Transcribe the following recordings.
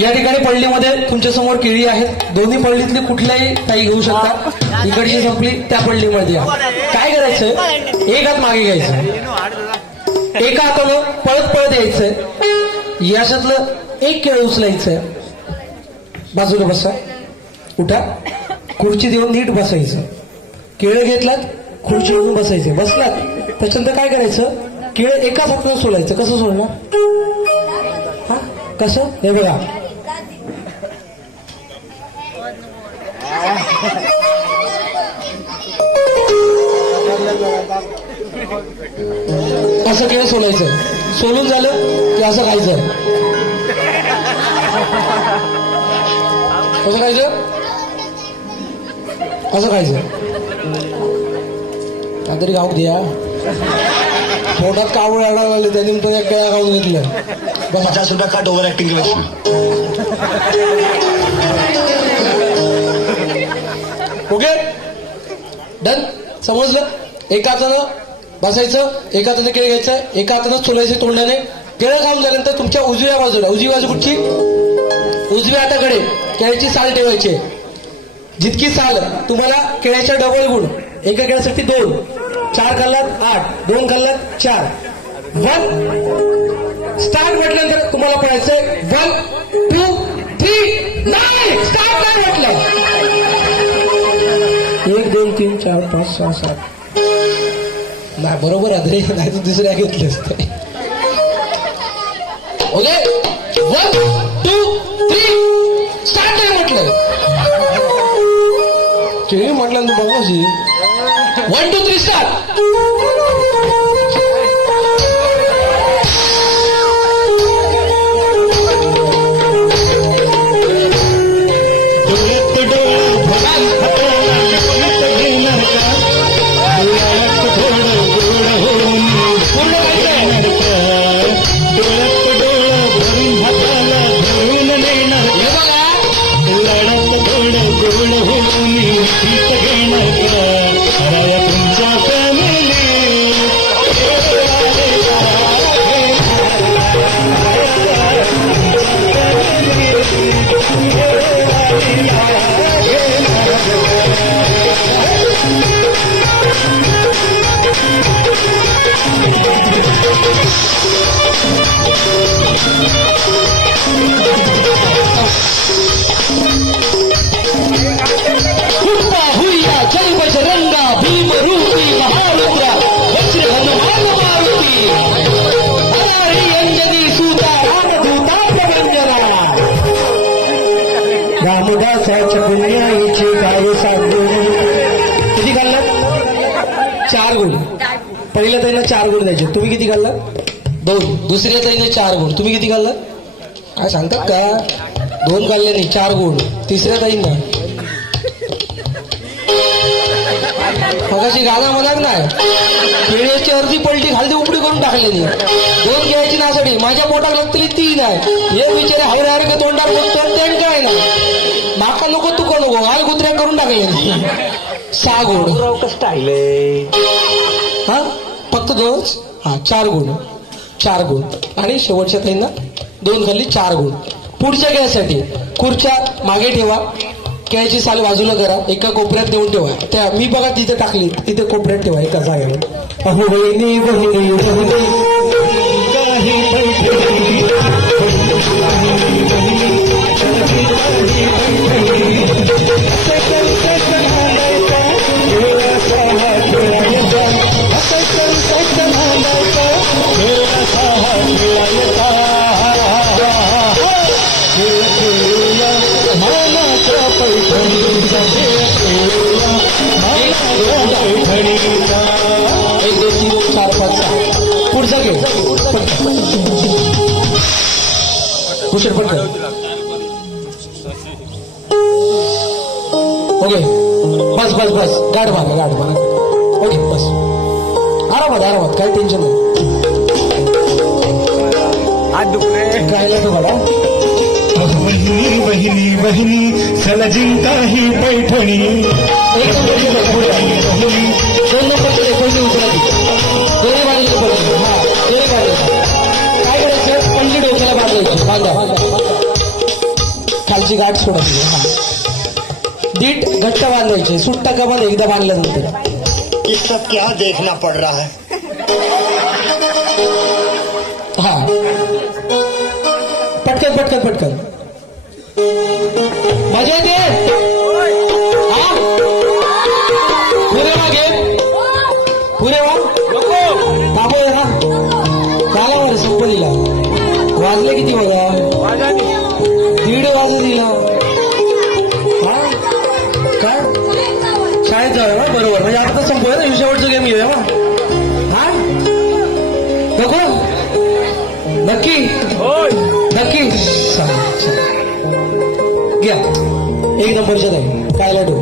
या ठिकाणी पडलीमध्ये तुमच्या समोर केळी आहेत. दोन्ही पडलीतली कुठल्याही काही घेऊ शकता. इकडची संपली त्या पडलीमध्ये या. काय करायचंय, एक हात मागे घ्यायचं, एका हातानं पळत पळत यायचंय. याच्यातलं एक केळ उचलायचंय. बाजूला बसा, उठा, खुर्ची देऊन नीट बसायचं. केळं घेतलात, खुर्चीवरून बसायचे. बसलात त्याच्यानंतर काय करायचं, केळं एकाच हातानं सोलायचं. कसं सोडणार, हा कसं, हे बघा, असं केळं सोलायचं. सोलून झालं की असं खायचं. कसं खायचं, असं खायचं. काहीतरी खाऊ द्या, पोटात कावळ आणायला लागले त्यांनी पण एक केळा खाऊन घेतलं. 50 रुपया कट ओव्हर ऍक्टिंग केली. ओके डन, समजलं. एका हातानं बसायचं, एका हाताने केळं घ्यायचं, एका हातानं चोलायचं तोंडाने. केळं खाऊन झाल्यानंतर तुमच्या उजव्या बाजूला, उजवी बाजू कुठची, उजव्या हाताकडे केळ्याची साल ठेवायची. जितकी साल तुम्हाला केळ्याच्या डबल गुण. एका केळ्यासाठी 2, 4 खाल्लात 8, 2 खाल्लात 4. 1 स्टार्ट म्हटल्यानंतर तुम्हाला पळायचंय 1 2 3 नाही स्टार्ट नाही म्हटलं. 1 2 3 4 5 6 7 नाही बरोबर आहे रे, नाही तर दुसऱ्या घेतले असते. ओके 1 2 3 स्टार्ट नाही म्हटलं. केळी म्हटल्यानंतर बघायची 1 2 3 स्टार्ट. किती खाल्लात, 4 गुण. पहिल्या ताईला 4 गुण द्यायचे, तुम्ही किती खाल्लात, 2. दुसऱ्या ताईला 4 गुण, तुम्ही किती खाल्लात, काय सांगतात का, 2 खाल्ले नाही 4 गुण. तिसऱ्या ताईंना मगाशी गाणं मजाक नाही, केळीची अर्धी पलटी खालती उपडी करून टाकलेली. 2 घ्यायची नासाठी माझ्या पोटात लागतली 3 आहे. हे विचारे हवऱ्यासारखे तोंडात बघतो ते काय ना, माका नको तुका नको, हाल कुत्र्या करून टाकले. 6 गुण स्टाईल हा, फक्त 2. हा 4 गुण, 4 गुण. आणि शेवटच्या ताईंना 2 खाल्ली 4 गुण. पुढच्या केळ्यासाठी खुर्च्या मागे ठेवा, केळ्याची साल बाजूला करा, एका कोपऱ्यात देऊन ठेवा. त्या मी बघा तिथे टाकली, तिथे कोपऱ्यात ठेवा एका जागेवर. अहो वहिनी वहिनी वहिनी पुढचा घे कुशल पटकन. ओके बस बस बस, गाठ मारा गाठ मारा. ओके बस, आरामात आरामात, काय टेन्शन नाही. राहिला तो बडा. वहिनी वहिनी वहिनी चल जिंका ही पैठणी. एक दोन नंबरचे पैसे उचला, दोन्ही बाजूचे पैसे. हा दोन्ही बाजू काय करायचं, पल्ली डोक्याला बांधायची, बांधा. अशी गाठ सोडायची. हा दीट घट्ट बांधायचे, सुट्टा का बांध एकदा बांधल्यानंतर. ये सब क्या देखना पड़ रहा है. हा पटकन पटकन पटकन मजा येते. हा पुरे वा घे, पुरे वा थांबव ना. झाला बरं संपलीला. वाजले किती बघा, 1:30 वाजले दिला. हा काय शाळेत जाऊ ना, बरोबर. म्हणजे आता संपवूया ना, शेवटचं गेम घेऊया मग. हा नको नक्की नक्की घ्या. एक नंबरच्या ताई काय लाडू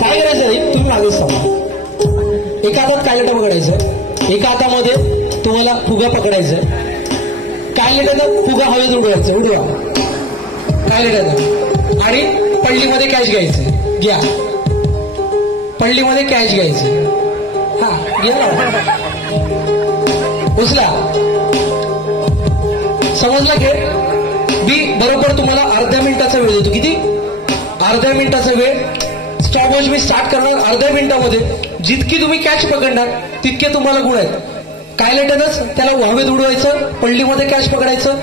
काय करायचं रे, तुम्ही मागेच सांगा. एका हातात कायलेटा पकडायचं, एका हातामध्ये तुम्हाला फुगा पकडायचं. कायलेटानं फुगा हवेत उडवायचं, उडवा कायलेटानं. आणि पल्लीमध्ये कॅच घ्यायचं. घ्या पल्लीमध्ये कॅच घ्यायचं. हा घ्या ना, उचला. समजला खेळ. मी बरोबर तुम्हाला अर्ध्या मिनिटाचा वेळ देतो. किती? अर्ध्या मिनिटाचा वेळ. स्टॉपवॉच मी स्टार्ट करणार. अर्ध्या मिनिटामध्ये जितकी तुम्ही कॅच पकडणार तितके तुम्हाला गुण आहेत. कायलेटनच त्याला हवेत उडवायचं, पल्लीमध्ये कॅच पकडायचं.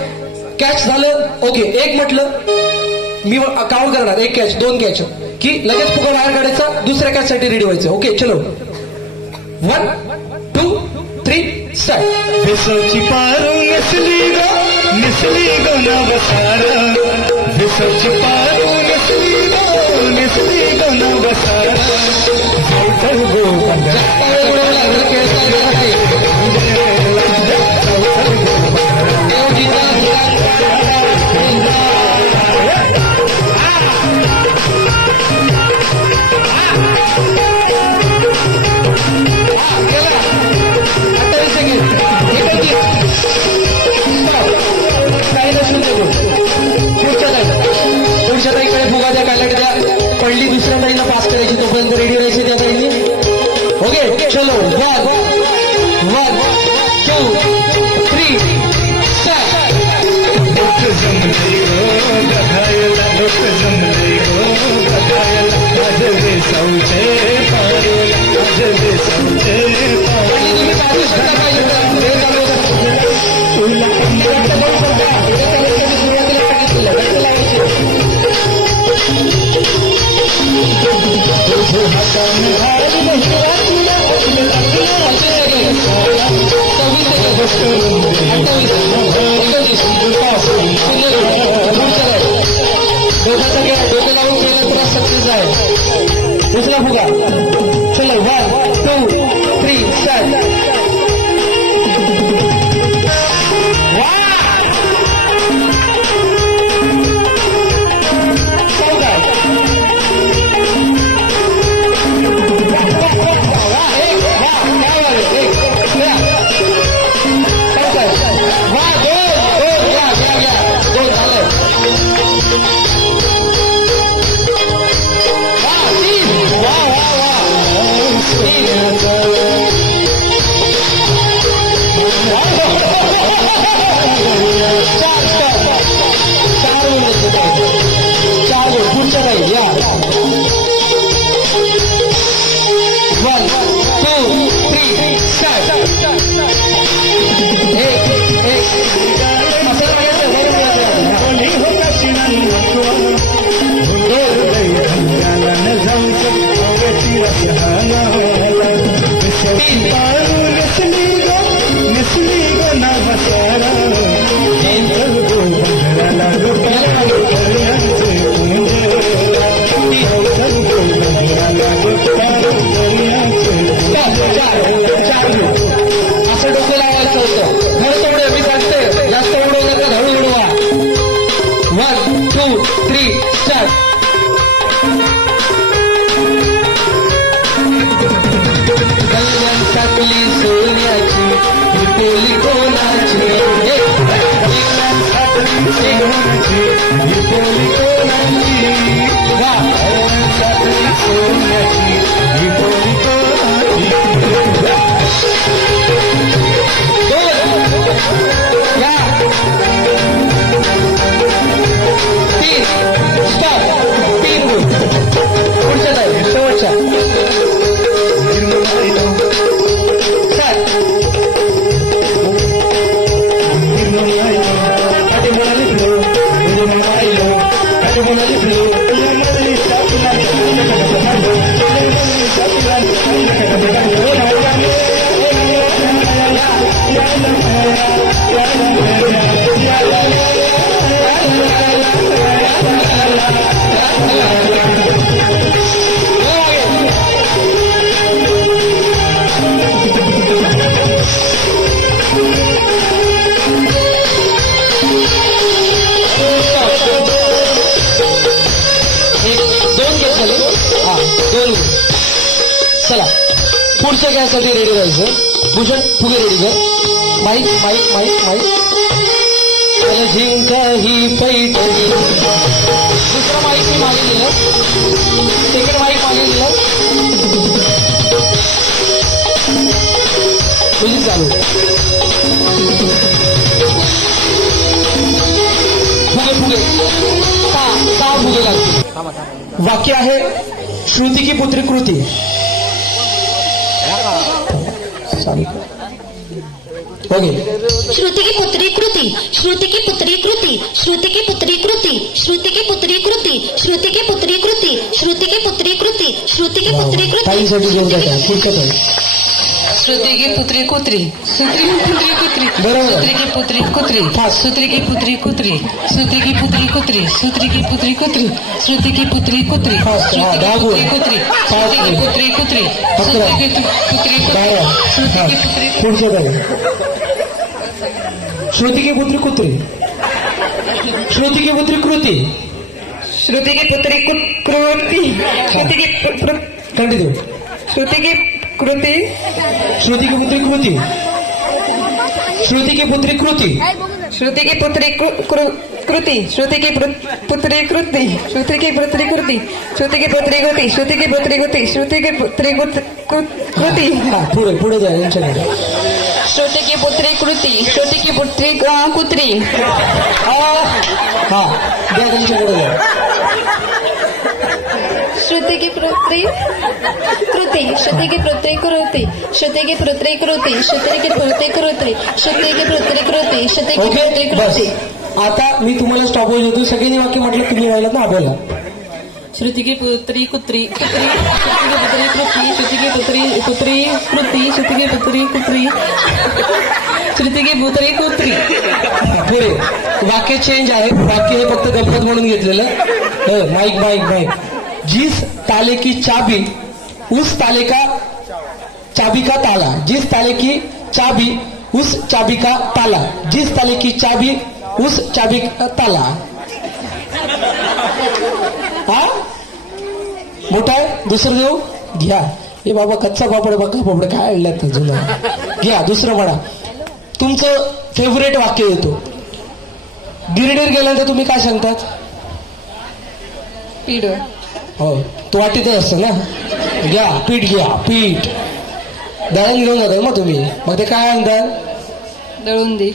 कॅच झालं ओके, एक म्हटलं मी काउंट करणार, एक कॅच 2 कॅच की लगेच फुगा बाहेर काढायचा, दुसऱ्या कॅच साठी रेडी व्हायचं. ओके चलो 1 2 3 स्टार्ट. विसरची पारू नसली ग नवसार. विसरची पारू नसली ग नवसार. चौथर गोविंद पुढच्या ताईकडे फुगा द्या, कायलेट द्या. पडली दुसऱ्या ताईला पास करायची, तोपर्यंत रेडी राहायची त्या ताईने. ओके चलो 1 1 2 3 स्टार्ट. लोक जमले गो बघायला, लोक जमले गो बघायला. माझे वेसाऊचे पारोला, माझे वेसाऊचे आणि तुम्ही पाहू शकता पाहिजे तुला डोकं लावून केलं तुला सक्सेस आहे. दुसरा फुगा चलो 1 2 3 स्टार्ट. पुढच्या नाही या 1 2 3 स्टार्ट. नसली ग नवसार. असं डोकं लावायचं होतं. खरं तेवढं मी सांगते, जास्त उडवू नका, हळू उडवा. 1 2 3 स्टार्ट. कल्याण टाकली सोन्याची पोली कोणाची. कल्याण टाकली सोन्याची पोली कोणाची. सोन्याची पोली कोणाची. या 2 गुण. चला पुढच्या गॅससाठी रेडी राहायचं. भूषण फुगे रेडी कर. Mic mic mic mic. जिंका ही पैठणी. दुसरं माईक मी मागे दिलं. सेकंड माईक मागे दिलं. म्युझिक चालू. फुगे फुगे 6 फुगे लागतील. वाक्य आहे श्रुती की पुत्री कृती. ओके. श्रुति की पुत्री कृति, श्रुति की पुत्री कृति, श्रुति की पुत्री कृति, श्रुति की पुत्री कृति, श्रुति की पुत्री कृति, श्रुति की पुत्री कृति, श्रुति की पुत्री कृति. ताईसाठी जोरदार टाळ्या. पुढचं काय? श्रुति की पुत्री कुत्री, सूत्री की पुत्री कुत्री, बरोबर. सूत्री की पुत्री कुत्री, सूत्री की पुत्री कुत्री, सूत्री की पुत्री कुत्री, सूत्री की पुत्री कुत्री, श्रुति की पुत्री कुत्री, श्रुति की पुत्री कुत्री, श्रुति की पुत्री कुत्री, श्रुति की पुत्री कुत्री, श्रुति की पुत्री. पुढचं काय? श्रुती की पुत्री कुत्री, श्रुती की पुत्री कृती. श्रुति की पुत्री कृति, श्रुति की कंटिन्यू. श्रुति की कृति, श्रुती की पुत्री कृती, श्रुती की पुत्री कृती. श्रुति की पुत्री कृति, श्रुति की पुत्री कृति, श्रुति की पुत्री कृति, श्रुति की पुत्री कृति, श्रुति की पुत्री कृति, श्रुति की पुत्री कृति. हा पुढे पुढे जा यांच्याकडे. श्रुति की पुत्री कृति, श्रुति की पुत्री कुत्री. हा द्या त्यांच्याकडे जा. श्रुति की पुत्री कृति, श्रुति की पुत्री कृति, श्रुति की पुत्री कृति, श्रुति की पुत्री कृति, श्रुति की पुत्री कृति, श्रुति की ओके पुत्री बस. कृति. आता मी तुम्हाला स्टॉपवॉच देतो. सगळ्यांनी वाक्य म्हटलं तुम्ही राहिलात ना. बोला. श्रुति की पुत्री कुत्री, कुत्री, श्रुति की पुत्री कृति, श्रुति की पुत्री कृति, श्रुति की पुत्री कुत्री, श्रुति की पुत्री कुत्री. पुढे वाक्य चेंज आहे. वाक्य हे फक्त गंमत म्हणून घेतलेलं. Mike mic mike. जिस ताले की चाबी उस ताले का चाबी का ताला, जिस ताले की चाबी उस चाबी का ताला, जिस ताले की चाबी उस चाबी का ताला. हा मोठा आहे. दुसरं देऊ घ्या. हे बाबा कच्चा पापड बघा पापड काय आणल्यात जुना. घ्या दुसरं म्हणा. तुमचं फेवरेट वाक्य येतो. गिरडीवर गेल्यानंतर तुम्ही काय सांगतात? पीड. हो तो वाटीतच असतं ना. घ्या पीठ घ्या पीठ. दळण घेऊन जाताय मग तुम्ही. मग ते काय म्हणतात? दळून दे.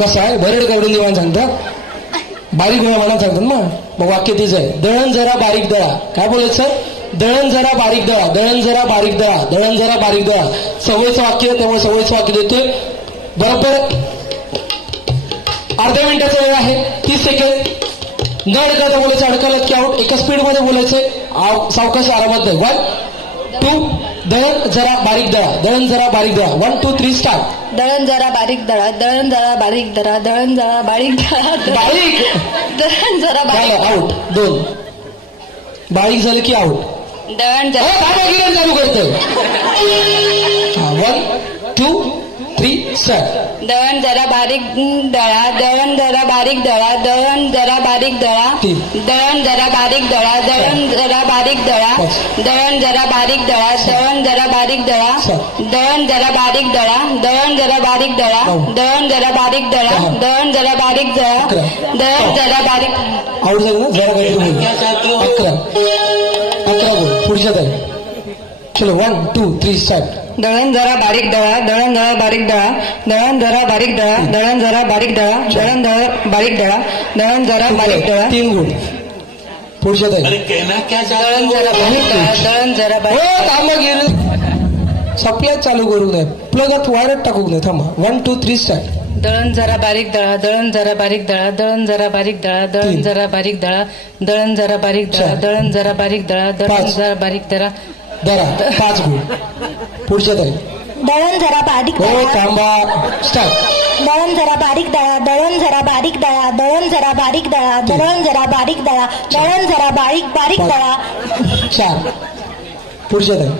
कसं आहे? भरड कवडून देवान सांगतात. बारीक गोळा म्हणा सांगतात ना. मग वाक्य तेच आहे. दळण जरा बारीक दळा. काय बोलायचं? दळण जरा बारीक दळा, दळण जरा बारीक दळा, दळण जरा बारीक दळा. सवयचं वाक्य. त्यामुळे सवयचं वाक्य देतोय. बरोबर अर्ध्या मिनिटाचा वेळ आहे. 30 सेकंड. न अडकायचं बोलायचं. अडकायला की आउट. एका स्पीड मध्ये बोलायचंय. सावकाश आरामात नाही. 1 2 दळण जरा बारीक दळा, दळण जरा बारीक दळा. 1 2 3 स्टार्ट. दळण जरा बारीक दळा, दळण जरा बारीक दळा, दळण जरा बारीक दळा, बारीक दळण जरा बारीक. झालं आउट. 2 बारीक झालं की आउट. दळण जरा गिरण चालू करतोय. 1 2 3 स्टार्ट. दळण जरा बारीक दळा, दळण जरा बारीक दळा, दळण जरा बारीक दळा, दळण जरा बारीक दळा, दळण जरा बारीक दळा, दळण जरा बारीक दळा, दळण जरा बारीक दळा, दळण जरा बारीक दळा, दळण जरा बारीक दळा, दळण जरा बारीक दळा, दळण जरा बारीक दळा, दळण जरा बारीक. आउट झालं ना. जरा काही बोल. 11 बोल. पुढच्या ताई. चलो 1 2 3 स्टार्ट. दळण जरा बारीक दळा, दळण जरा बारीक दळा, दळण जरा बारीक दळा, दळण जरा बारीक दळा, दळण जरा बारीक दळा, दळण जरा बारीक दळा. 3 गुण. पुढच्या ताई. दळण जरा बारीक दळा, दळण जरा हो बारीक. थांबा गेलं. सप्लाय चालू करू नये. प्लगात वायरच टाकू नये. थांबा. 1 2 3 स्टार्ट. दळण जरा बारीक दळा, दळण जरा बारीक दळा, दळण जरा बारीक दळा, दळण जरा बारीक दळा, दळण जरा बारीक दळा, दळण जरा बारीक दळा, दळण जरा बारीक दळा. दरा 5 गुण. पुढच्या ताई. दळण जरा बारीक हो दळा, थांबा. स्टार्ट. दळण जरा बारीक दळा, दळण जरा बारीक दळा, दळण जरा बारीक दळा, दळण जरा बारीक दळा, दळण जरा बारीक बारीक दळा. 4. पुढच्या ताई.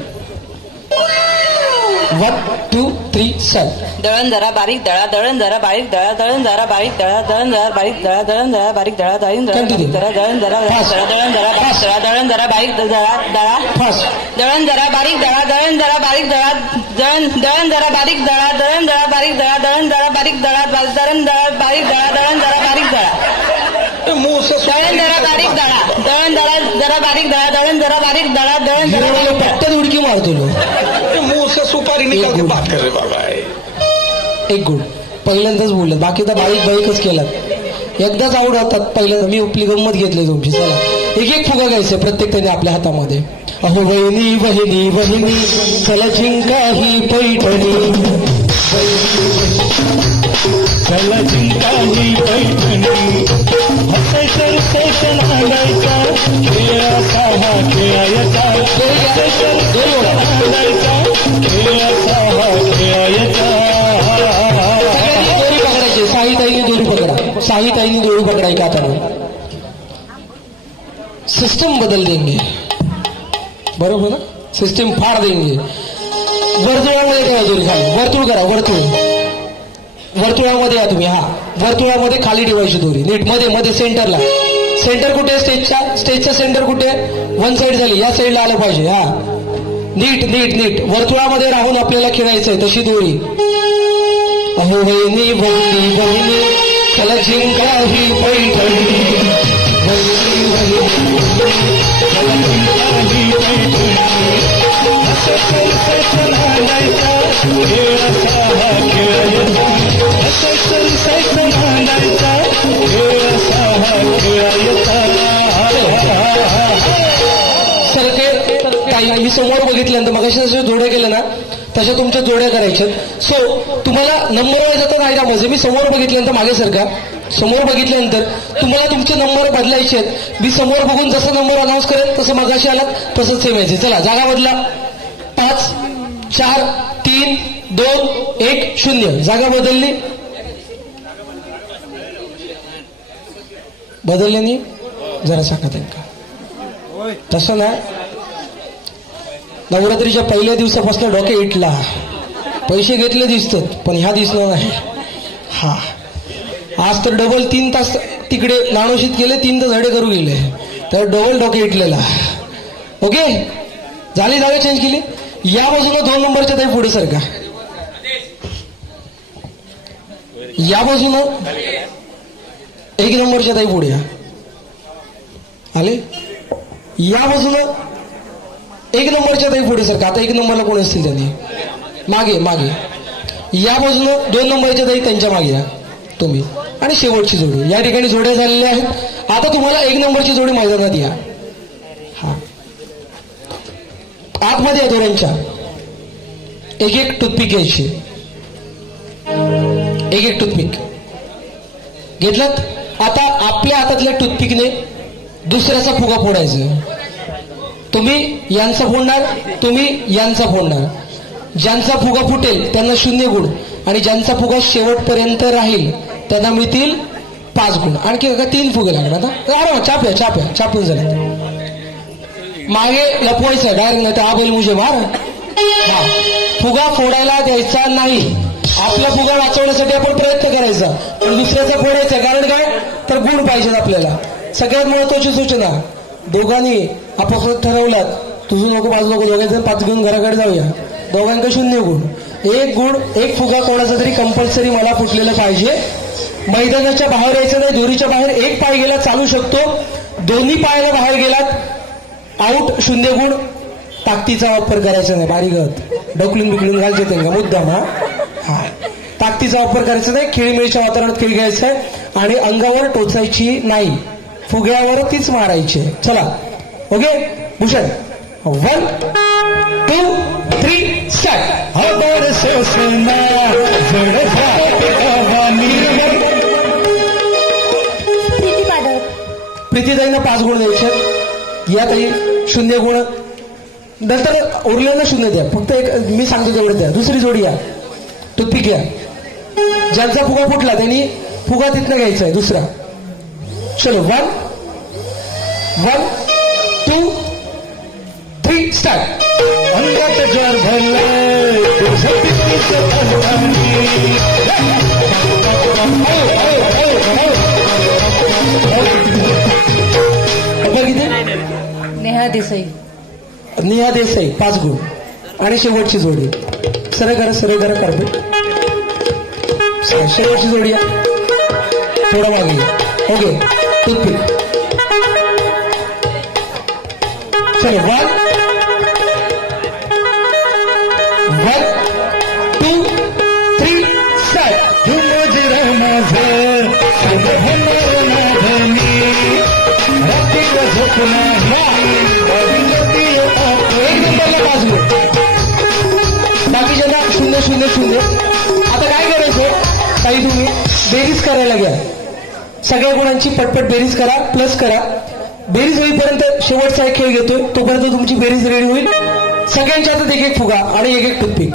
1 2 3 7. दळण जरा बारीक दळा दळण जरा बारीक दळा दळण जरा बारीक दळा दळण जरा बारीक दळा दळण जरा बारीक दळा दळण जरा Continue. बारीक दळा दळण जरा बारीक दळा दळण जरा बारीक दळा दळण जरा बारीक दळा दळा फास्ट. दळण जरा बारीक दळा दळण जरा बारीक दळा दळण जरा बारीक दळा दळण जरा बारीक दळा दळण जरा बारीक दळा दळण जरा बारीक दळा दळण जरा बारीक दळा दळण जरा बारीक दळा दळण जरा बारीक दळा दळण जरा बारीक दळा दळण जरा बारीक दळा पट्ट्यात उडकी मारतो लो. मुंह से सुपारी निकाल के बात कर रहे बाबा। एक गुण पहिल्यांदाच बोलत, बाकी तर बारीकच केलात. एकदाच आवडतात पहिल्यांदा. मी आपली गंमत घेतली तुमची. चला एक एक फुगा घ्यायचं प्रत्येक त्याने आपल्या हातामध्ये. अहो वहिनी वहिनी वहिनी चला जिंका ही पैठणी, चला जिंका ही पैठणी, हसायचं रुसायचं नांदायचा, खेळ असा हा खेळायचा, हसायचं रुसायचं नांदायचा, खेळ असा हा खेळायचा. सगळ्यांनी दोरी पकडायची. साईताईने दोरी पकडा, साईताईने दोरी पकडाय का आता सिस्टम बदल देंगे. बरोबर ना, सिस्टम फाड़ देंगे. वर्तुळामध्ये करा दोरी खाली, वर्तुळ करा, वर्तुळ. वर्तुळामध्ये या तुम्ही. हा वर्तुळामध्ये खाली ठेवायची दोरी नीट मध्ये मध्ये सेंटरला. सेंटर कुठे स्टेजच्या सेंटर कुठे? वन साईड झाली, या साईडला आलं पाहिजे. हा नीट नीट नीट वर्तुळामध्ये राहून आपल्याला खेळायचंय तशी दोरी. अहो वहिनी वहिनी वहिनी चला जिंका ही पैठणी, वहिनी वहिनी चला जिंका ही पैठणी, हसायचं रुसायचं नांदायचा, खेळ असा हा खेळायचा, हसायचं रुसायचं नांदायचा, खेळ असा हा खेळायचा. सारखे काही मी समोर बघितल्यानंतर मग जशा जोड्या केल्या ना तशा तुमच्या जोड्या करायच्या. सो तुम्हाला नंबरवर जाता नाही मजे. मी समोर बघितल्यानंतर मागे सरका. समोर बघितल्यानंतर तुम्हाला तुमचे नंबर बदलायचे आहेत. मी समोर बघून जसं नंबर अनाऊन्स करेल तसं मगाशी आलात तसंच सेम यायचे. चला जागा बदला. 5 4 3 2 1 0. जागा बदलली. बदलल्यानी जरा सांगा त्यांना. तसं ना नवरात्रीच्या पहिल्या दिवसापासून डोके इटला. पैसे घेतले दिसतात पण ह्या दिसणार नाही. हा आज तर डबल 3 तास तिकडे नाणोशीत गेले, 3 तास धडे करू गेले, तर डबल डोके इटलेला. ओके झाली. जागा चेंज केली. या बाजूला 2 नंबरच्या ताई पुढे सरका. या बाजूनं 1 नंबरच्या ताई पुढे आले. या बाजूनं 1 नंबरच्या ताई पुढे सरका. आता 1 नंबरला कोण असतील त्यांनी मागे मागे. या बाजूनं 2 नंबरच्या ताई त्यांच्या मागे या तुम्ही. आणि शेवटची जोडी. या ठिकाणी जोड्या झालेल्या आहेत. आता तुम्हाला 1 नंबरची जोडी मैदानात या. हा आतमध्ये या दोऱ्यांच्या. एक एक टूथपिक घ्यायची. एक एक टूथपिक घेतलात. आता आपल्या हातातल्या टूथपिकने दुसऱ्याचा फुगा फोडायचा. तुम्ही यांचा फोडणार, तुम्ही यांचा फोडणार. ज्यांचा फुगा फुटेल त्यांना 0 गुण आणि ज्यांचा फुगा शेवटपर्यंत राहील त्यांना मिळतील 5 गुण. आणखी का 3 फुगे लागणार. अरे चाप्या चाप्या चापून झाल्या. मागे लपवायचं डायरेक्ट नाही तर आबेल मुझे मार. हा फुगा फोडायला द्यायचा नाही. आपला फुगा वाचवण्यासाठी आपण प्रयत्न करायचा पण दुसऱ्याचा फोडायचा. कारण काय तर गुण पाहिजेत आपल्याला. सगळ्यात महत्वाची सूचना, दोघांनी आपापसात ठरवलात तुझं नको माझं नको, दोघांचं 5 घेऊन घराकडे जाऊया. दोघांकडे 0 गुण. 1 गुण 1 फुगा कोणाचा तरी कंपल्सरी मला फुटलेलं पाहिजे. मैदानाच्या बाहेर यायचं नाही. दोरीच्या बाहेर 1 पाय गेला चालू शकतो. दोन्ही पायाला बाहेर गेलात आऊट 0 गुण. ताकदीचा वापर करायचा नाही. बारीगत ढकलून बिकलून घालचे त्यांना मुद्दाम. हा ताकदीचा वापर करायचा नाही. खेळीमेळीच्या वातावरणात खेळ घ्यायचा आहे आणि अंगावर टोचायची नाही. फुग्यावर तीच मारायची. चला ओके भूषण. 1 2 3 स्टार्ट. हबर सोसना जड भात गावानी. प्रीतीताईंना 5 गुण द्यायचे. या ताई 0 गुण. नंतर उरलेला 0 द्या. फक्त एक मी सांगतो तेवढं द्या. दुसरी जोडी या. टूथपिक घ्या. ज्यांचा फुगा फुटला त्यांनी फुगा तिथनं घ्यायचा आहे दुसरा. चलो 1 2 3 स्टार्ट. अंगात जर भरले तुझं किती? नेहा देसाई नेहा देसाई 5 गुण. आणि शेवटची जोडी सरळ करा कार्पेट. शेवटची जोडी आहे थोडा मागे घ्या. Okay toothpick. चलो 1 2 3 स्टार्ट. तू मोजरा माझं संग होणार नाधनी रात्रीला झोप नाही कधी एक नंबरला 5 गुण. बाकीच्यांना 0 0 0. आता काय करायचं काही तुम्ही बेरीज करायला घ्या. सगळ्या गुणांची पटपट बेरीज करा प्लस करा. बेरीज होईपर्यंत शेवटचा एक खेळ घेतोय तोपर्यंत तुमची बेरीज रेडी होईल. सगळ्यांच्या हातात एक एक फुगा आणि एक एक टूथपिक.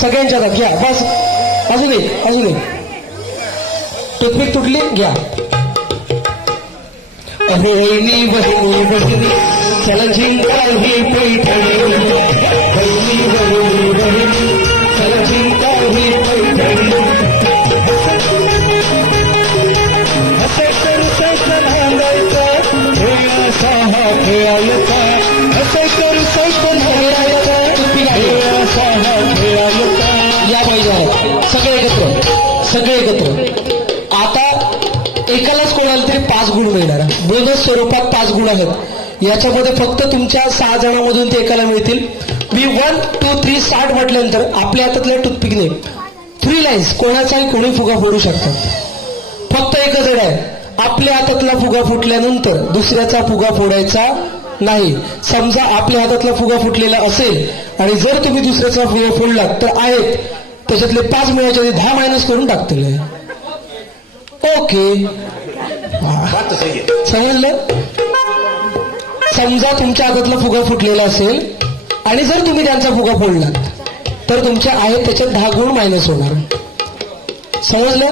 सगळ्यांच्या हातात घ्या. बस अजून एक टूथपिक तुटली घ्या. वहिनी वहिनी वहिनी चला जिंका ही पैठणी वहिनी वहिनी वहिनी चला जिंका ही पैठणी असे तर सैकल हांगायचा हे असा हा खेळायचा असे तर सैकल हांगायचा हे असा हा खेळायचा. या पाहिजे सगळे एकत्र. आता एकालाच कोणाला तरी 5 गुण मिळणार. बोनस स्वरूपात 5 गुण आहेत. याच्यामध्ये फक्त तुमच्या 6 जणांमधून ते एकाला मिळतील. मी 1 2 3 स्टार्ट म्हटल्यानंतर आपल्या हातातल्या टूथपिकने 3 लाईन्स कोणाचाही कोणी फुगा फोडू शकतात. फक्त एकच वेळ आहे आपल्या हातातला फुगा फुटल्यानंतर दुसऱ्याचा फुगा फोडायचा नाही. समजा आपल्या हातातला फुगा फुटलेला असेल आणि जर तुम्ही दुसऱ्याचा फुगा फोडलात तर आहेत त्याच्यातले 5 मिळायच्या आधी 10 मायनस करून टाकतील. ओके समजलं. समजा तुमच्या हातातला फुगा फुटलेला असेल आणि जर तुम्ही त्यांचा फुगा फोडलात तर तुमच्या आहेत त्याच्यात 10 गुण मायनस होणार. समजलं.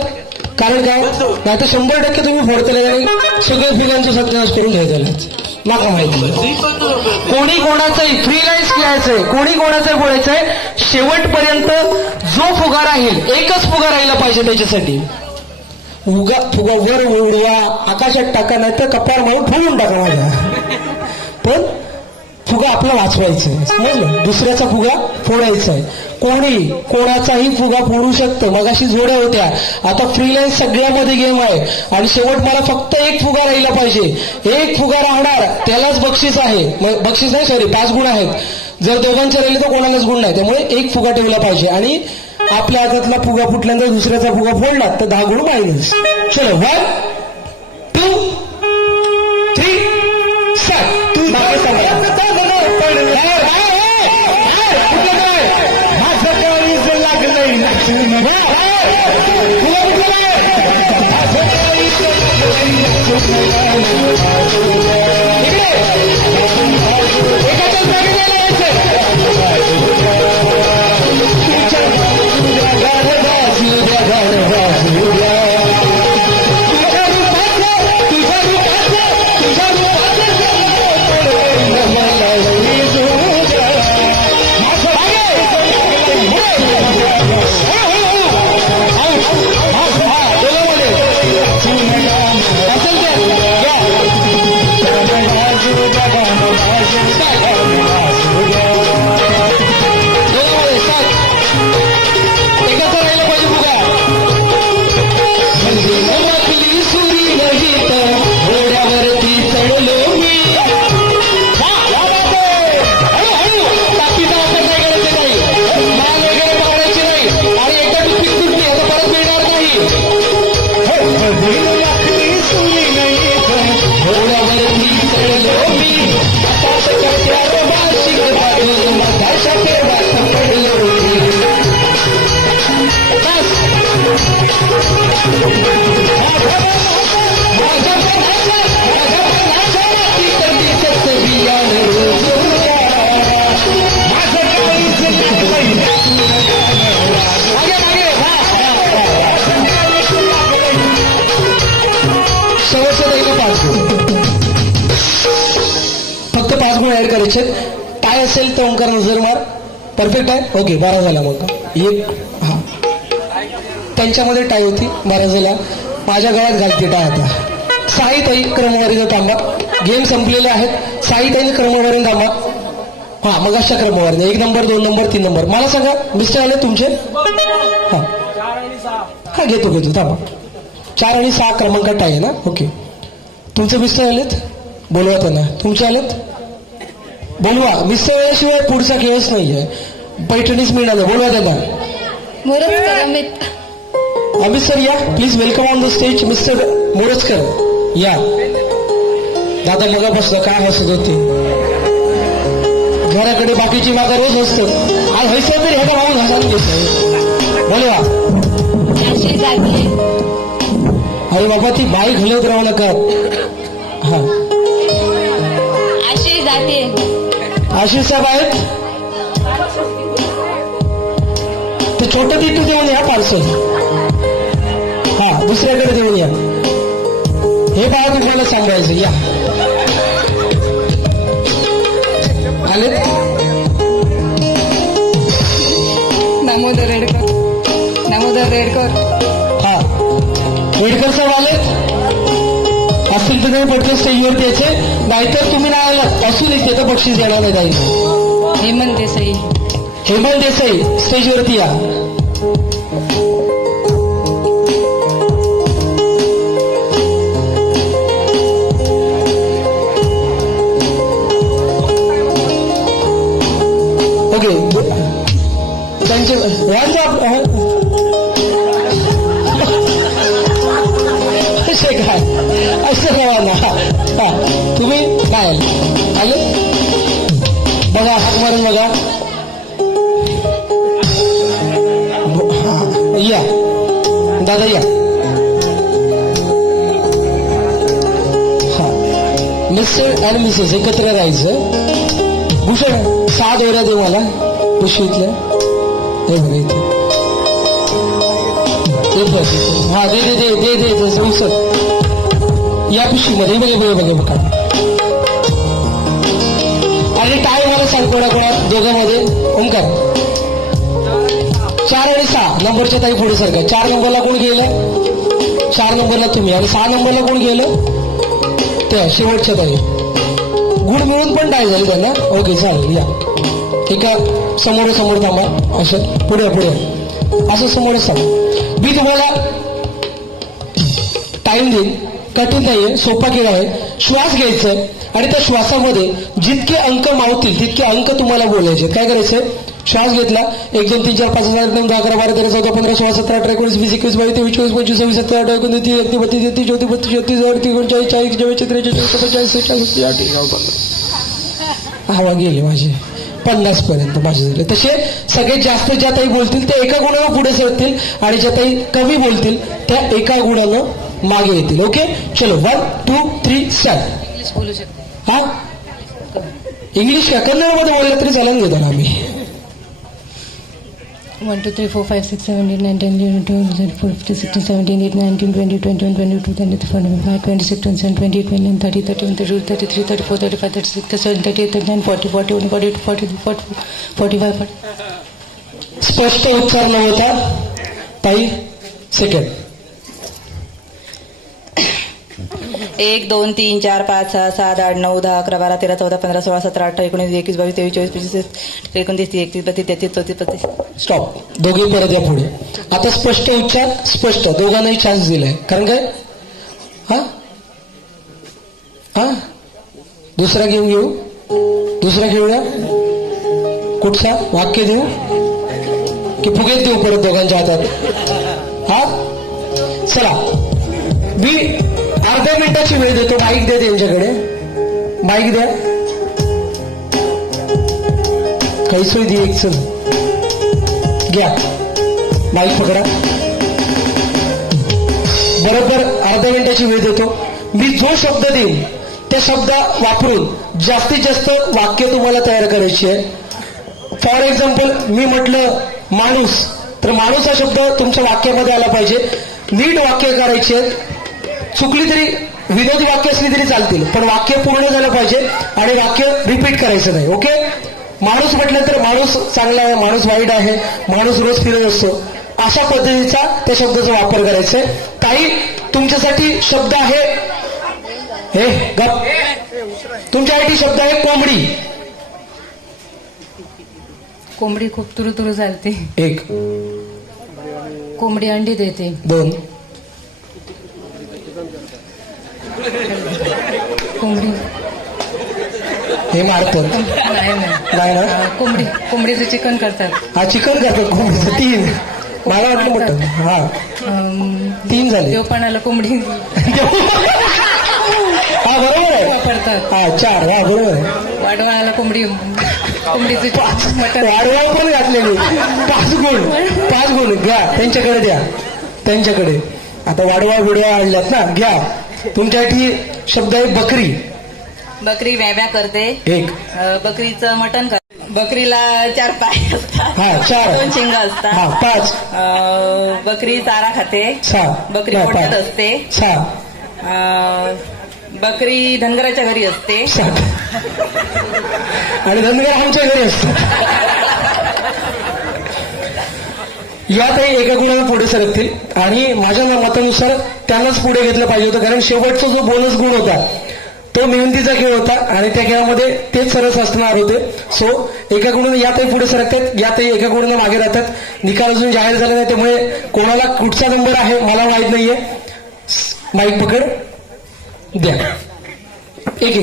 कारण काय नाही तर 100% तुम्ही फोडताना आणि सगळ्या फुगांचा सत्यानाश करून घ्यायचा. नका माहिती कोणी कोणाचंही फ्री लाईन्स खेळायचंय कोणी कोणाचंही फोडायचंय. शेवटपर्यंत जो फुगा राहील एकच फुगा राहिला पाहिजे त्याच्यासाठी. फुगा वर उडवा आकाशात टाका नाही तर कपाळ मारून फोडून टाका माझ्या. पण फुगा आपला वाचवायचा समजलं. दुसऱ्याचा फुगा फोडायचा आहे. कोणी कोणाचाही फुगा फोडू शकतं. मगाशी जोड्या होत्या आता फ्रीलान्स सगळ्यामध्ये गेम आहे. आणि शेवट मला फक्त एक फुगा राहिला पाहिजे. एक फुगा राहणार त्यालाच बक्षीस आहे. बक्षीस नाही सॉरी 5 गुण आहेत. जर दोघांचे राहिले तर कोणालाच गुण नाही. त्यामुळे एक फुगा ठेवला पाहिजे. आणि आपल्या हातातला फुगा फुटल्यानंतर दुसऱ्याचा फुगा फोडला तर 10 गुण मायनस. चलो 1 2 3 स्टार्ट. तू माझं काळीज लागलंय नाचून फक्त 5 गुण ऍड करायचे. काय असेल तर ओंकार नजर मार. परफेक्ट आहे. ओके 12 झाला मग. एक हा त्यांच्यामध्ये टाय होती. बरं झाला माझ्या गळ्यात घालते टाय. आता साईताई क्रमवारीनं थांबा. गेम संपलेले आहेत. साईताईने क्रमवारीनं थांबा. हा मग अशा क्रमवारीने 1 नंबर 2 नंबर 3 नंबर. मला सांगा मिस्टर आले तुमचे. हा हा घेतो थांबा. 4 आणि 6 क्रमांक टाय आहे ना. ओके तुमचे मिस्टर आलेत बोलवा त्यांना. तुमचे आलेत बोलवा. मिस्टर आल्याशिवाय पुढचा खेळच नाहीये. पैठणीच मिळालं बोलवा त्यांना. मोरजकर अमित. अमित सर या please. Welcome on the stage mister Morajkar या. दादा मगापासून काय हसत होते. घराकडे बाकीची मागा रोज असतं. आज हैसा तरी ह्याला राहून हसायला घेतलं. बोलवा. आशिष जाते. अरे बाबा ती बाई घालत राहू नका. हा आशिष जाते. आशिष साहेब आहेत. ते छोटं तिथं देऊन या पार्सल. हा दुसऱ्याकडे देऊन या. हे बाळा तुम्हाला सांगायचं या. आले दामोदर रेडकर. दामोदर रेडकर. हा वेडकर साहेब आलेत. असतील तर तुम्ही पटकन स्टेजवरती यायचे. नाहीतर तुम्ही नाही आलात असून इथे तर बक्षीस येणार नाही. जाईल हेमंत देसाई. हेमंत देसाई स्टेजवरती या. ओके त्यांचे असे काय असं करा ना. हा तुम्ही काय आले बघा. हात मारून बघा. या दादा या. हा मिस्टर आणि मिसेस एकत्र राहायचं. भूषण 6 दोऱ्या दे मला पिशवीतल्या. हे बघा इथे. हा दे दे दे दे दे उसर या पिशवीमध्ये. बघा आणि काय मला सांग कोणाकोणात दोघांमध्ये. ओंकार 4 आणि 6 नंबरच्या ताई पुढे सारखं. 4 नंबरला कोण गेलं. 4 नंबरला तुम्ही. आणि 6 नंबरला कोण गेलं त्या शेवटच्या ताई. गुण मिळून पण टाय झाली त्यांना. ओके चालेल या. एका समोर थांबा. असं पुढे असं समोरच थांबा. मी तुम्हाला टाइम देईन. कठीण नाहीये. सोपा खेळ आहे. श्वास घ्यायचं आणि त्या श्वासामध्ये जितके अंक मावतील तितके अंक तुम्हाला बोलायचे. काय करायचं. श्वास घेतला. 1 2 3 4 5 6 7 8 9 10 11 12 13 14 15 16 17 18 19 20 21 22 23 24 25 26 27 28 29 30 31 32 33 34 35 36 39 40 41 42 43 44 45 हवा गेली माझी 50 पर्यंत माझे झाले. तसे सगळ्यात जास्त ज्या ताई बोलतील त्या एका गुणानं पुढे सरतील आणि ज्या ताई कमी बोलतील त्या एका गुणानं मागे येतील. ओके चलो 1 2 3 स्टार्ट. इंग्लिश बोलू शकते. हा इंग्लिश का कन्नडमध्ये बोललं तरी चालेल घेतो ना आम्ही. 1 2 3 4 5 6 7 8 9 10 11 12 13 14 15 16 17 18 19 20 21 22 23 24 25 26 27 28 29 30 31 32 33 34 35 36 37 38 39 40 41 42 43 45 स्पष्ट उच्चार न होता ताई सेकंड. 1 2 3 4 5 6 7 8 9 10 11 12 13 14 15 16 17 18 19 21 22 23 24 25 29 30 31 32 33 34 35. स्टॉप. दोघे परत या पुढे. आता स्पष्ट उच्चार स्पष्ट दोघांनाही चान्स दिलाय. कारण काय हा हा दुसरा घेऊ दुसरा घेऊया. कुठचा वाक्य देऊ की फुगेत देऊ परत दोघांच्या हातात. हा चला मी अर्ध्या मिनिटाची वेळ देतो. माईक द्या त्यांच्याकडे. माईक द्या. काही सोय दे. एक चल घ्या माईक पकडा. बरोबर अर्ध्या मिनिटाची वेळ देतो. मी जो शब्द देईन त्या शब्द वापरून जास्तीत जास्त वाक्य तुम्हाला तयार करायची आहे. फॉर एक्झाम्पल मी म्हटलं माणूस तर माणूस हा शब्द तुमच्या वाक्यामध्ये आला पाहिजे. नीट वाक्य करायची आहेत. चुकली तरी विनोदी वाक्य असली तरी चालतील पण वाक्य पूर्ण झालं पाहिजे आणि वाक्य रिपीट करायचं नाही. ओके माणूस म्हटलं तर माणूस चांगला आहे, माणूस वाईट आहे, माणूस रोज फिरत असतो, अशा पद्धतीचा त्या शब्दाचा वापर करायचा आहे. काही तुमच्यासाठी शब्द आहे, हे गप, तुमच्यासाठी शब्द आहे कोंबडी. कोंबडी खूप तुरु चालते. एक, कोंबडी अंडी देते. दोन, कोंबडी हे मारतं नाही नाही ना. कोंबडीचं चिकन करतात. हा चिकन करतात कोंबडीचं. तीन, मला वाटलं मटन. हा तीन झाले. देवपणाला कोंबडी हा बरोबर आहे. वापरतात. हा चार, हा बरोबर आहे. वाढवायला कोंबडीचं मटण. वाढवा पण घातलेली. 5 गुण घ्या, त्यांच्याकडे द्या, त्यांच्याकडे. आता वाढवा बिडवा आणल्यात ना, घ्या. तुमच्यासाठी शब्द आहे बकरी. बकरी व्याव्या करते. एक, बकरीचं मटण करते. बकरीला 4 पाय असतात. हा 4, 2 शिंग असतात. हा 5, बकरी चारा खाते. 6, बकरी पोटात असते. 6, बकरी धनगराच्या घरी असते. 7 आणि धनगर आमच्या घरी असतो. यातही एका गुणाला पुढे सरकतील आणि माझ्या मतानुसार त्यांनाच पुढे घेतलं पाहिजे होतं, कारण शेवटचा जो बोनस गुण होता तो मेहनतीचा खेळ होता आणि त्या खेळामध्ये तेच सरस असणार होते. सो एका गुणाने यातही पुढे सरकतात, यातही एका गुणाने मागे राहतात. निकाल अजून जाहीर झाला नाही, त्यामुळे कोणाला कुठचा नंबर आहे मला माहित नाहीये. माईक पकड, द्या. एक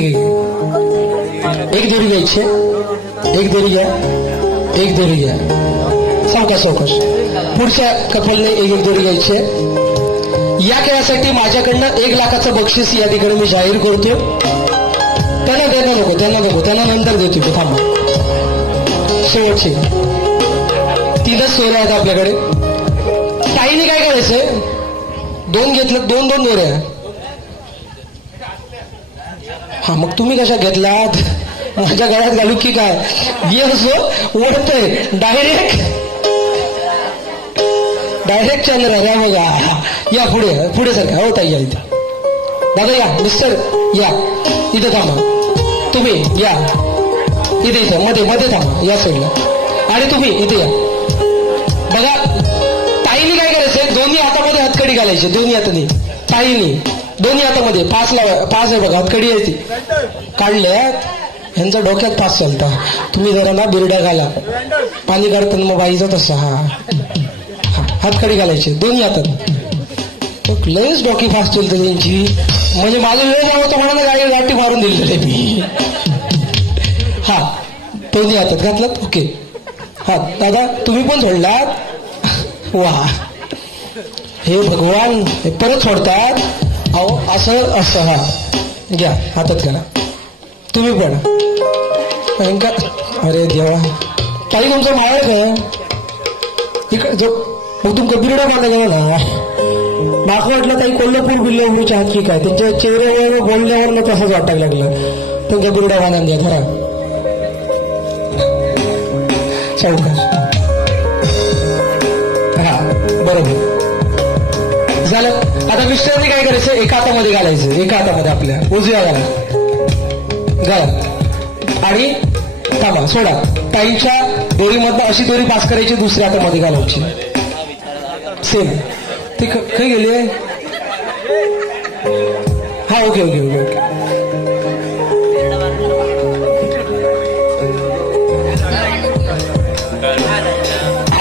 दोरी घ्यायची, एक दोरी घ्या, एक दोरी घ्या. सावकाश. पुढच्या कपलने एक दोरी घ्यायची आहे. या खेळासाठी माझ्याकडनं 1 लाखाचं बक्षीस या ठिकाणी मी जाहीर करतो. त्यांना नंतर देतो. थांबा, शेवटचे 3च सोयरे आहेत आपल्याकडे. ताईने काय करायचंय, 2 घेतलं, 2 दोऱ्या. हा मग तुम्ही कशा घेतलात, माझ्या गळ्यात घालू की काय. ये असो ओढतोय डायरेक्ट चंद्र या बघा. या पुढे सारखा हो ताई, या इथे. दादा या, मिस्टर या, इथं थांबा. तुम्ही या इथे मध्ये थांबा, या साईडला. आणि तुम्ही इथे या. बघा ताईने काय करायचंय, दोन्ही हातामध्ये हतकडी घालायची. दोन्ही हाताने ताईने दोन्ही हातामध्ये 5 आहे बघा, हतकडी आहे ती काढल्यात. ह्यांचा डोक्यात 5 चालता. तुम्ही जरा ना बिरड्या घाला, पाणी काढताना मग बाईचा तसा. हा हातकडी घालायचे दोन्ही हातात. मग लयच डोकी फास्ट चलते त्यांची. म्हणजे माझं वेळ जावं तर म्हणा गाठी मारून दिलेलं मी. हा दोन्ही हातात घातलात. ओके. हा दादा तुम्ही पण सोडलात. वा हे भगवान, हे परत सोडतात. अहो असं. हा घ्या, हातात घाला. तुम्ही पण. अरे देवा, ताई तुमचं मावळ काय इकडे जो मग तुमचं बिरडा बांधा गेला ना. मागं वाटलं ताई कोल्हापूर बिल्लापूरच्या हात की काय, त्यांच्या चेहऱ्यावर बोलण्यावर मग तसंच वाटायला लागलं. त्यांचा बिरडा बांधून द्या खरा. सावकाश. हा बरोबर झालं. आता मिस्टरने काय करायचं, एका हातामध्ये घालायचं, एका हातामध्ये आपल्या उजव्या घाला. आणि थांबा, सोडा. ताईंच्या दोरीमधनं अशी दोरी पास करायची, दुसऱ्या हातामध्ये घालायची. सेम. ते काही गेले. हा ओके.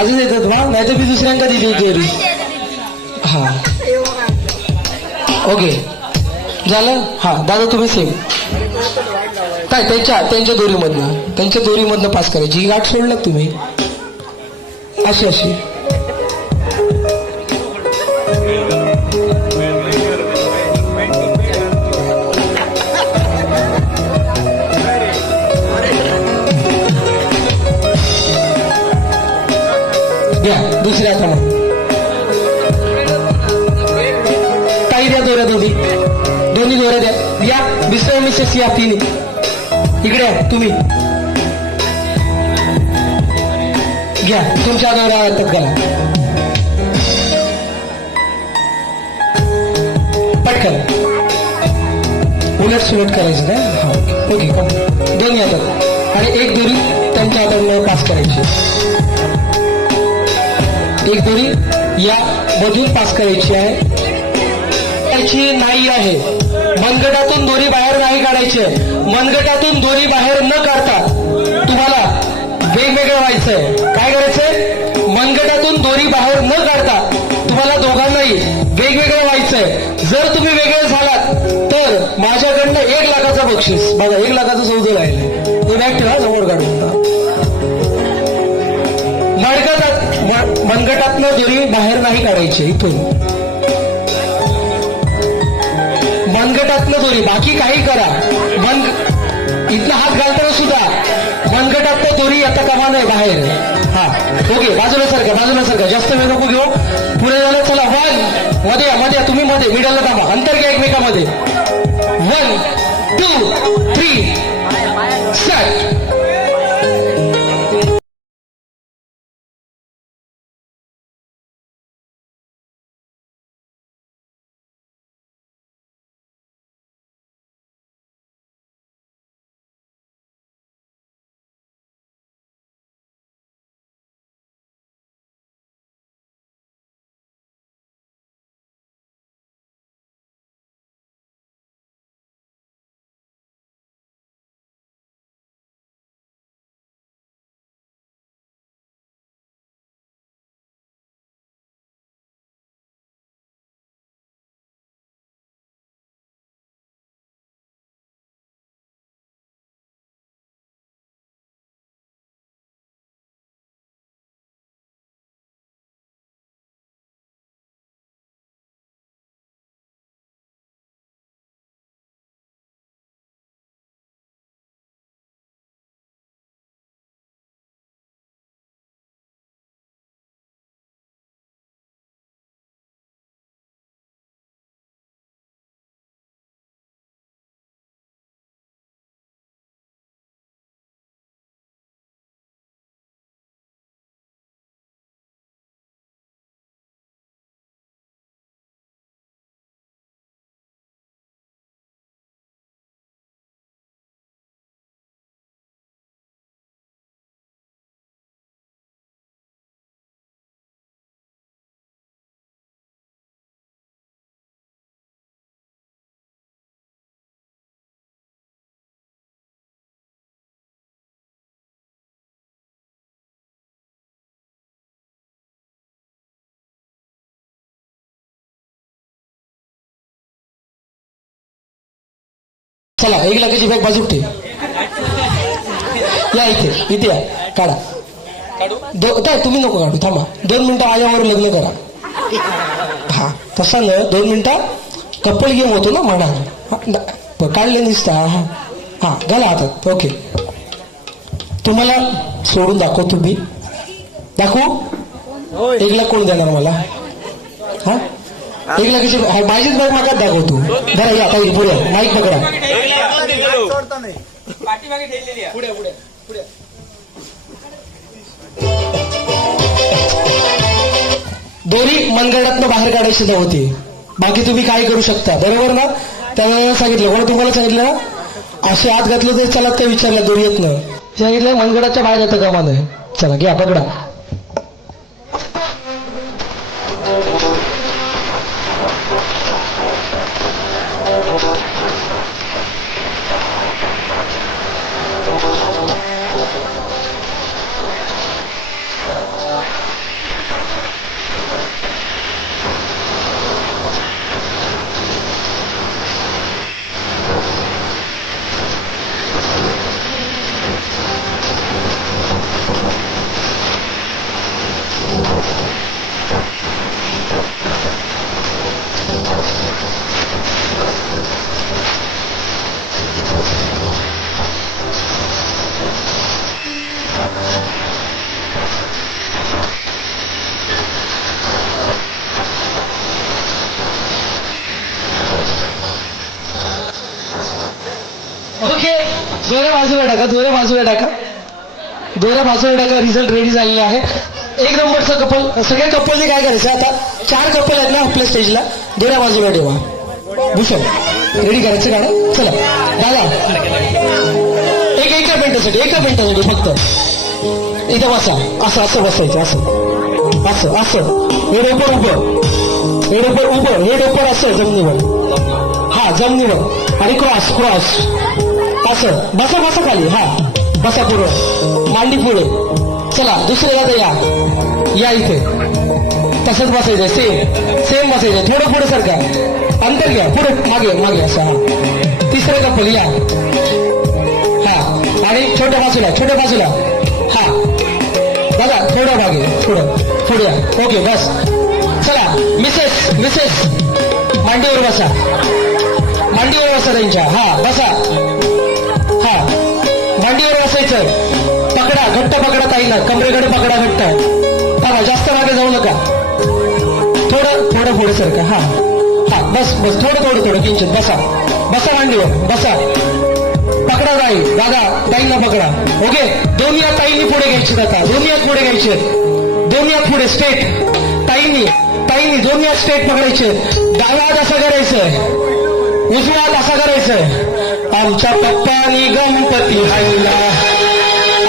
अजून येतात ना, नाही तर मी दुसऱ्यांका दिली दोरी. हा ओके झालं. हा दादा तुम्ही सेम काय, त्यांच्या दोरीमधनं पास करायची. ही गाठ सोडलं तुम्ही, अशी. द्या दुसऱ्या हातामध्ये. ताई द्या दोऱ्या, दोन्ही दोऱ्या द्या. या मिस्टर मिसेस या, तिन्ही इकडे तुम्ही घ्या. तुमच्या दोऱ्या हातात घाला पटकन. उलट सुलट करायचं ना. हा ओके. दोन्ही हातात आणि एक दोरी त्यांच्या हाताने पास करायची. एक दोरी या मधून पास करायची आहे. त्याची नाही आहे. मनगटातून दोरी बाहेर नाही काढायची आहे. मनगटातून दोरी बाहेर न काढता तुम्हाला वेगवेगळं व्हायचंय. काय करायचंय? मनगटातून दोरी बाहेर न काढता तुम्हाला दोघांनाही वेगवेगळं व्हायचंय. जर तुम्ही वेगळे झालात तर माझ्याकडनं 1 लाखाचं बक्षीस. बघा 1 लाखाचं सौदे राहिले ते बॅग ठेवा समोर काढून. मनगटातनं दोरी बाहेर नाही काढायची. इथून मनगटातनं दोरी बाकी काही करा. इथला हात घालताना सुद्धा मनगटातनं दोरी आता कामा नाही बाहेर. हा ओके बाजूला सारखा जास्त वेळ नको घेऊ. पुढे झालं. चला 1 मध्ये तुम्ही मध्ये मिडलला थांबा. अंतर घ्या एकमेकामध्ये. 1 2 3 स्टार्ट. चला 1 लाखाची बॅग बाजूत ठेव. या इथे या. काढा. तुम्ही नको काढू. थांबा 2 मिनिटं माझ्यावर लग्न करा. हा तसा न 2 मिनिटं कपल गेम होतो ना म्हणा. काढले निसता. हा घाला हातात. ओके तुम्हाला सोडून दाखवतो मी. दाखवू 1 लाख कोण देणार मला? हा 1 लाखाची माझीच बॅग मागात दाखवतो. जरा या ताई पुढे माईक पकडा. दोरी मनगटातनं बाहेर काढायची नव्हती. बाकी तुम्ही काय करू शकता. बरोबर ना? त्याला सांगितलं. कोण तुम्हाला सांगितलं ना? असे हात घातलं तरी चला ते विचारलं दोरीतनं. सांगितलं मनगटाच्या बाहेर येतं कामा नाही. चला घ्या पकडा. ओके दोऱ्या बाजूला टाका. रिझल्ट रेडी झालेला आहे. 1 नंबरचं कपल. सगळ्या कपलने काय करायचं आता 4 कपल आहेत ना आपल्या स्टेजला. दोऱ्या बाजूला ठेवा. भूषण रेडी करायचं गाणं. चला दादा एक मिनिट मिनिटासाठी फक्त इथं बसा. असं असं बसायचं, असं असं असं. हे डोपर उभं, हे डोपर उभं, हे डोपर असं जमिनीवर. हा जमिनीवर आणि क्रॉस क्रॉस असं. बसा बसा खाली. हा बसा पुढे, मांडी पुढे. चला दुसऱ्याला तर या इथे तसंच बसायचं. सेम बसायचं. थोडं पुढे सरका, अंतर घ्या, पुढे मागे मागे असं. हा तिसरं कपल या. हा आणि छोट्या बाजूला. हा बघा थोडं मागे, थोडं या. ओके बस. चला मिसेस मांडीवर बसा त्यांच्या. हा बसा. हा मांडीवर बसायचं. पकडा, घट्ट पकडा ताईला, कमरेकडे पकडा घट्ट. बघा जास्त मागे जाऊ नका. थोडं पुढे सरका. हा हा बस थोडं किंचित. बसा मांडीवर बसा. पकडा ताईंना पकडा. ओके, दोन्ही हात ताईंनी पुढे घ्यायचे. आता दोन्ही हात पुढे घ्यायचे, दोन्ही हात पुढे स्ट्रेट. ताईंनी दोन्ही हात स्ट्रेट पकडायचे. डावा हात असा करायचं, उजवा हात असा करायचं. आमच्या पप्पानी गणपती हाणला,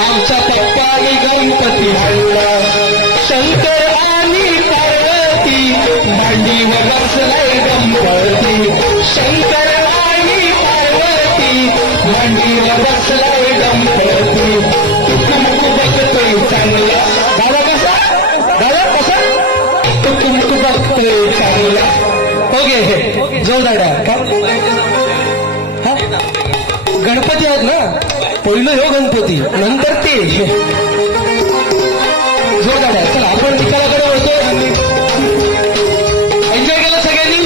आमच्या पप्पानी गणपती हाणला. शंकर आणि पार्वती मांडीवर बसलाय गणपती. शंकर आणि पार्वती मांडीवर बसलाय गणपती. टुकमुक बघतोय चांगला. दादा कसा टुकमुक बघतोय चांगला. ओके जोरदार. हा गणपती आहेत ना, पहिलं हो गणपती, नंतर ते जोरदार. चला आपण निकालाकडे वळतो. एन्जॉय केलं सगळ्यांनी.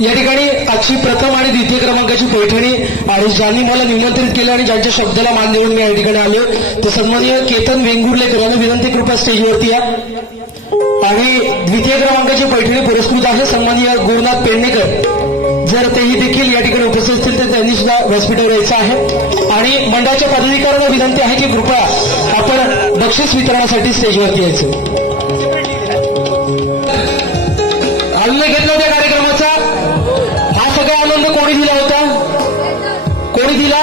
या ठिकाणी आजची प्रथम आणि द्वितीय क्रमांकाची पैठणी आणि ज्यांनी मला निमंत्रित केलं आणि ज्यांच्या शब्दाला मान देऊन मी या ठिकाणी आलो ते सन्माननीय केतन वेंगुर्लेकर यांना विनंती कृपया स्टेजवरती या. आणि द्वितीय क्रमांकाची पैठणी पुरस्कृत आहे सन्माननीय गुरुनाथ पेडणेकर. जर तेही देखील या ठिकाणी उपस्थित असतील तर त्यांनी सुद्धा व्यासपीठावर यायचं आहे. आणि मंडळाच्या पदाधिकाऱ्यांना विनंती आहे की कृपया आपण बक्षीस वितरणासाठी स्टेजवरती यायचं. आनंद घेतला त्या कार्यक्रमाचा. हा सगळा आनंद कोणी दिला होता? कोणी दिला?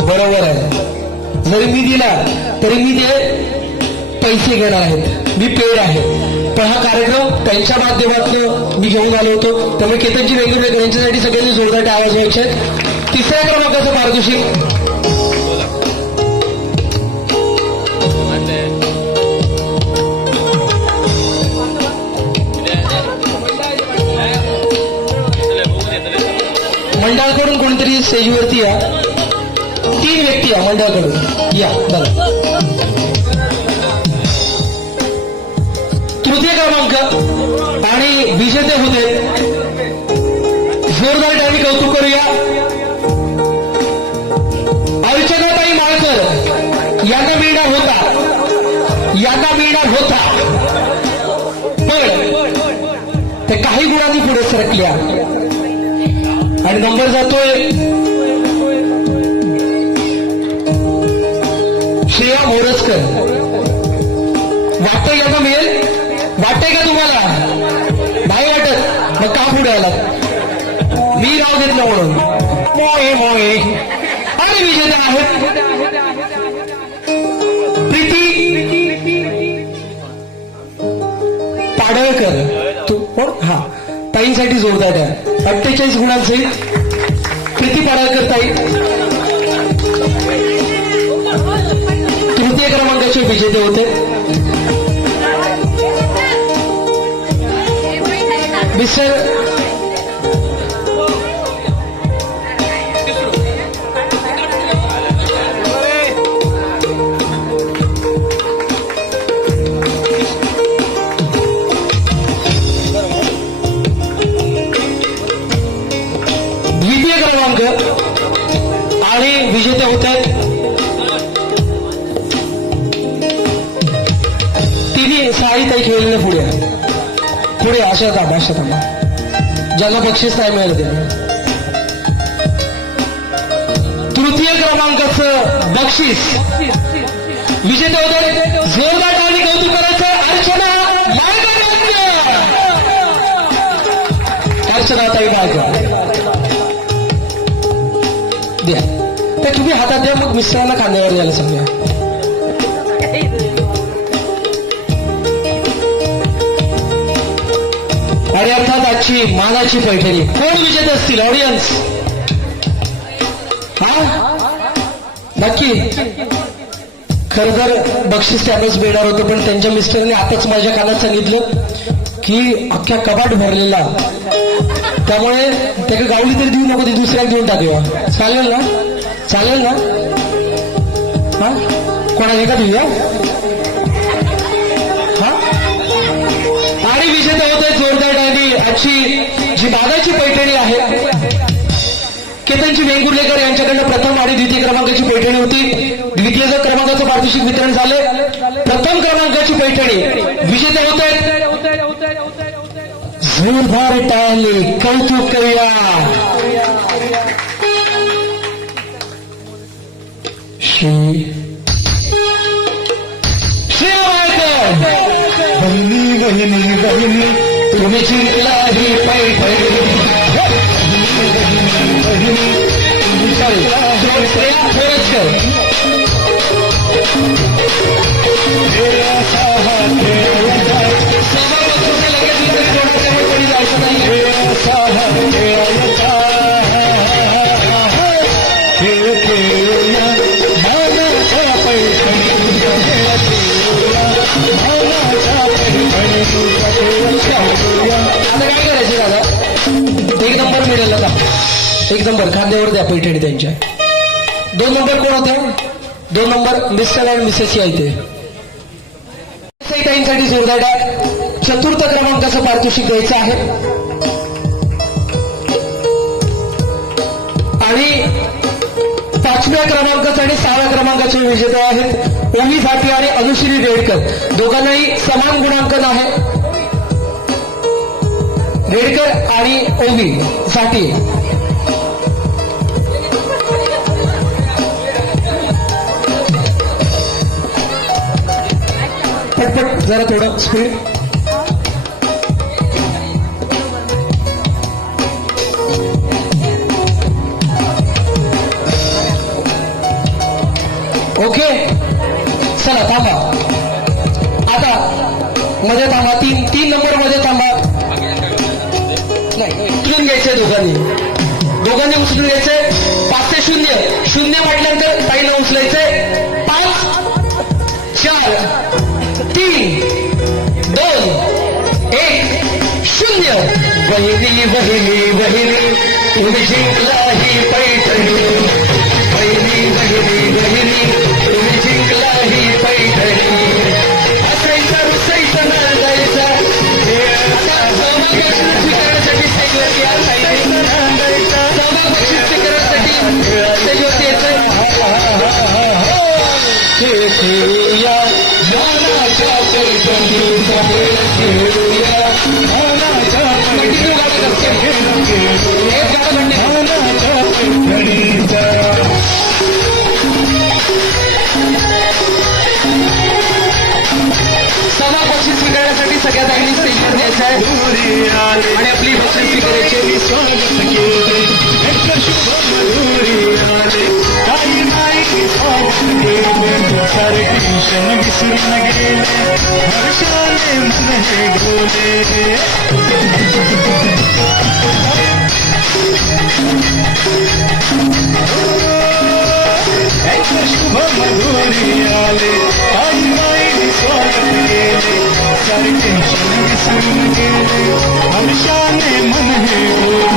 बरोबर आहे. जरी मी दिला तरी मी ते पैसे घेणार आहेत, मी पेड आहे. पण हा कार्यक्रम त्यांच्या माध्यमातून मी घेऊन आलो होतो. त्यामुळे केतनजी वेंगुर्लेकर यांच्यासाठी सगळ्यांनी जोरदार आवाज द्यायचे. तिसऱ्या क्रमांकाचं पारितोषिक मंडळाकडून कोणतरी स्टेजवरती या. 3 व्यक्ती या मंडळाकडून या. बरं, तृतीय क्रमांक आणि विजेते होते. जोरदार टाळी कौतुक करूया. अर्चनाताई माळकर यांना मिळणार होता पण ते काही गुणांनी पुढे सरकल्या आणि नंबर जातोय श्रेया मोरजकर. वाटतंय यांना मिळेल? वाटतंय का तुम्हाला? नाही वाटत? मग का पुढे आला? मी नाव घेतलं म्हणून. मोये आणि विजेता आहेत प्रीती पाडळकर. तू कोण? हा ताईंसाठी जोरदार आहे. 48 गुणांचे प्रीती पाडळकर ताई तृतीय क्रमांकाचे विजेते होते. मिस्टर द्वितीय क्रमांक आणि विजेते होत आहेत तिन्ही साईताई खेळले. पुढे अशा थांबा ज्यांना बक्षीस नाही मिळालं ते. तृतीय क्रमांकाचं बक्षीस विजेते होते. जोरदार टाळी कौतुक करायचं. अर्चना अर्चनाताई बाळकर द्या. तर तुम्ही हातात द्या, मग मिस्टरांना खांद्यावर द्यायला सांगूया. आणि अर्थात आजची मानाची पैठणी कोण विजेते असतील ऑडियन्स? हा नक्की. खरं तर बक्षीस त्यावेळेस मिळणार होतं, पण त्यांच्या मिस्टरने आताच माझ्या कानात सांगितलं की अख्ख्या कपाट भरलेला, त्यामुळे त्याला गावली तरी देऊ नको, ती दुसऱ्याला देऊन टाकूया. चालेल ना? चालेल ना? हा कोणाला का देऊया? हा आणि विजेते होते जोरदार डायनी. आजची जी मानाची पैठणी आहे केतनजी वेंगुर्लेकर यांच्याकडनं प्रथम आणि द्वितीय क्रमांकाची पैठणी होती. द्वितीय क्रमांकाचं पारितोषिक वितरण झाले. प्रथम क्रमांकाची पैठणी विजेते होते जोरदार टाळी. कौतुक करूया. श्रेया वाळकर. बहिणी बहिणी बहिणी तुम्ही जिंकला ही पैठणी. श्रेया थोरचकर. आता काय करायचं दादा? एक नंबर मिळेल का? एक नंबर खांद्यावर द्या पैठणी त्यांच्या. 2 नंबर कोण होते? 2 नंबर मिस्टर आणि मिसेस या इथे. ताईंसाठी जोरदार चतुर्थ क्रमांकाचं पारितोषिक द्यायचं आहे. आणि 5व्या क्रमांकाचे आणि 6व्या क्रमांकाचे विजेते आहेत ओमी भाटी आणि अनुश्री रेडकर. दोघांनाही समान गुणांकन आहे. रेडकर आणि ओमी साठी पटपट जरा थोडं स्पीड. ओके चला थांबा. आता मध्ये थांबा. 3 नंबर मध्ये थांबा. नाही उचलून घ्यायचंय दोघांनी उचलून घ्यायचंय. 5 ते 0 0 म्हटल्यानंतर ताईला उचलायचंय. 5 4 3 2 1 0. बहिणी बहिणी बहिणी तुम्ही जिंकला ही पैठणी. बहिणी बहिणी बहिणी तुम्ही जिंकला ही पैठणी. असायचा रुसायचा नांदायचा. आता सहभाग स्वीकारण्यासाठी स्टेजवरती या ताईने सहभाग बक्षीस स्वीकारण्यासाठी स्टेजवरती यायचं. खेळूया ज्ञानाच्या पैठणीचा खेळ खेळूया. ज्ञानाच्या पैठणीचा सभा बक्षीस स्वीकारण्यासाठी सगळ्या ताईंनी स्टेजवर द्यायचं आहे आणि आपली बक्षीस स्वीकारायची. सारे टेन्शन विसरून गेले हर्षाने मन हे डोले. शुभ मधुरी आले आई माई स्वागत गेले सारे टेन्शन विसरून गेले हर्षाने मन हे डोले.